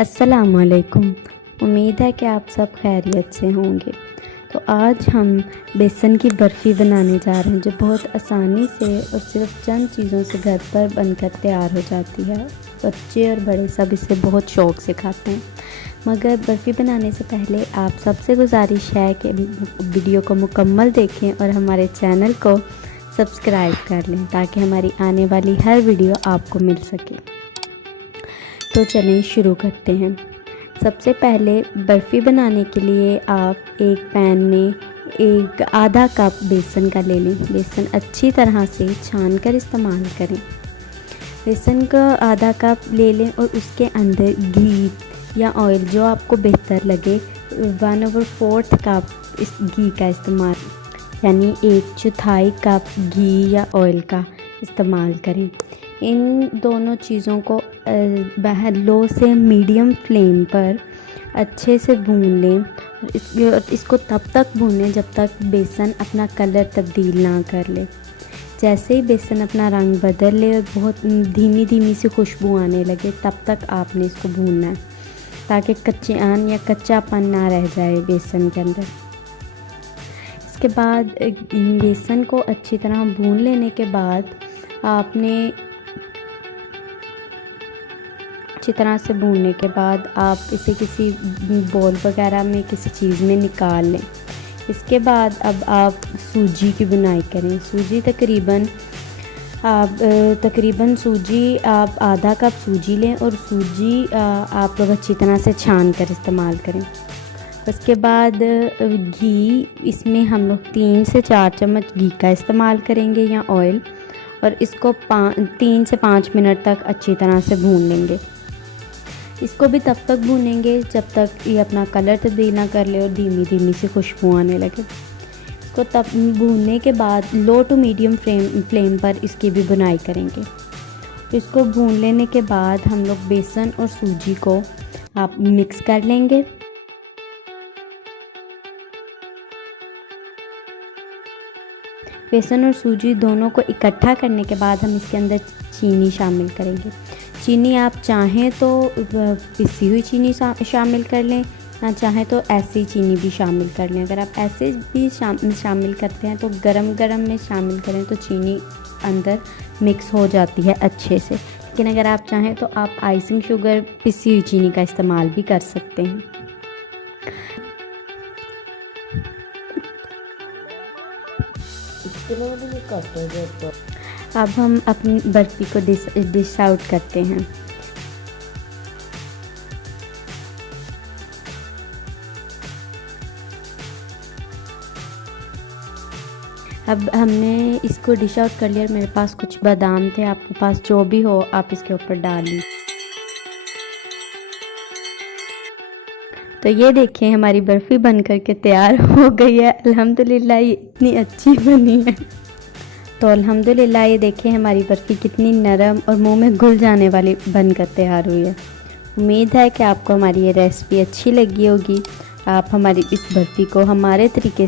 अस्सलामुअलैकुम। उम्मीद है कि आप सब खैरियत से होंगे। तो आज हम बेसन की बर्फ़ी बनाने जा रहे हैं, जो बहुत आसानी से और सिर्फ चंद चीज़ों से घर पर बनकर तैयार हो जाती है। बच्चे और बड़े सब इसे बहुत शौक़ से खाते हैं। मगर बर्फ़ी बनाने से पहले आप सबसे गुजारिश है कि वीडियो को मुकम्मल देखें और हमारे चैनल को सब्सक्राइब कर लें, ताकि हमारी आने वाली हर वीडियो आपको मिल सके। तो चलें शुरू करते हैं। सबसे पहले बर्फ़ी बनाने के लिए आप एक पैन में एक आधा कप बेसन का ले लें। बेसन अच्छी तरह से छान कर इस्तेमाल करें। बेसन का आधा कप ले लें और उसके अंदर घी या ऑयल, जो आपको बेहतर लगे, 1/4 कप इस घी का इस्तेमाल, यानी 1/4 कप घी या ऑयल का इस्तेमाल करें। इन दोनों चीज़ों को लो से मीडियम फ्लेम पर अच्छे से भून लें। इसको तब तक भूनें जब तक बेसन अपना कलर तब्दील ना कर ले। जैसे ही बेसन अपना रंग बदल ले और बहुत धीमी धीमी सी खुशबू आने लगे, तब तक आपने इसको भूनना है, ताकि कच्चापन या कच्चापन ना रह जाए बेसन के अंदर। इसके बाद बेसन को अच्छी तरह भून लेने के बाद आपने अच्छी तरह से भूनने के बाद आप इसे किसी बॉल वगैरह में, किसी चीज़ में निकाल लें। इसके बाद अब आप सूजी की बुनाई करें। सूजी तकरीबन सूजी आप आधा कप सूजी लें और सूजी आप अच्छी तरह से छान कर इस्तेमाल करें। उसके बाद घी, इसमें हम लोग 3 से 4 चम्मच घी का इस्तेमाल करेंगे या ऑयल, और इसको 3 से 5 मिनट तक अच्छी तरह से भून लेंगे। इसको भी तब तक भूनेंगे जब तक ये अपना कलर तब्दील ना कर ले और धीमी धीमी सी खुशबू आने लगे। इसको तब भूनने के बाद लो टू मीडियम फ्लेम पर इसकी भी बुनाई करेंगे। इसको भून लेने के बाद हम लोग बेसन और सूजी को आप मिक्स कर लेंगे। बेसन और सूजी दोनों को इकट्ठा करने के बाद हम इसके अंदर चीनी शामिल करेंगे। चीनी आप चाहें तो पिसी हुई चीनी शामिल कर लें, ना चाहें तो ऐसी चीनी भी शामिल कर लें। अगर आप ऐसे भी शामिल करते हैं तो गरम गरम में शामिल करें तो चीनी अंदर मिक्स हो जाती है अच्छे से। लेकिन अगर आप चाहें तो आप आइसिंग शुगर, पिसी हुई चीनी का इस्तेमाल भी कर सकते हैं। अब हम अपनी बर्फ़ी को डिश आउट करते हैं। अब हमने इसको डिश आउट कर लिया। मेरे पास कुछ बादाम थे, आपके पास जो भी हो आप इसके ऊपर डाल लीजिए। तो ये देखें, हमारी बर्फ़ी बन कर के तैयार हो गई है। अल्हम्दुलिल्लाह ये इतनी अच्छी बनी है। तो अल्हम्दुलिल्लाह ये देखें, हमारी बर्फ़ी कितनी नरम और मुंह में घुल जाने वाली बनकर तैयार हुई है। उम्मीद है कि आपको हमारी ये रेसिपी अच्छी लगी होगी। आप हमारी इस बर्फ़ी को हमारे तरीके